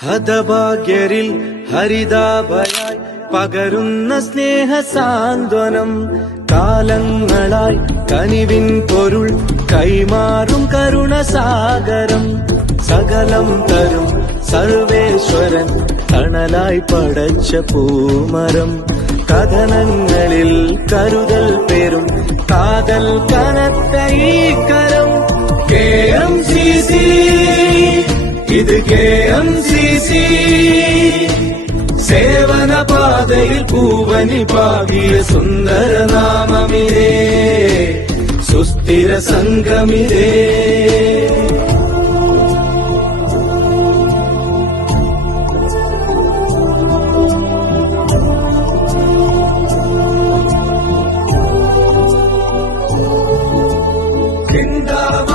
ഹതഭാഗ്യരിൽ ഹരിതാഭയായി പകരുന്ന സ്നേഹ സാന്ത്വനം കാലങ്ങളായി കനിവിൻ പൊരുൾ കൈമാറും കരുണസാഗരം. സകലം തരും സർവേശ്വരൻ തണലായി പടച്ച പൂമരം. കഥനങ്ങളിൽ കരുതൽ പേരും കാതൽ കനത്ത ഈ ഇത് കെ എം സി സി സേവന പാതയിൽ പൂവനി പാകിയ സുന്ദര നാമമിതേ സുസ്ഥിര സംഘമിതേ Vrindavan.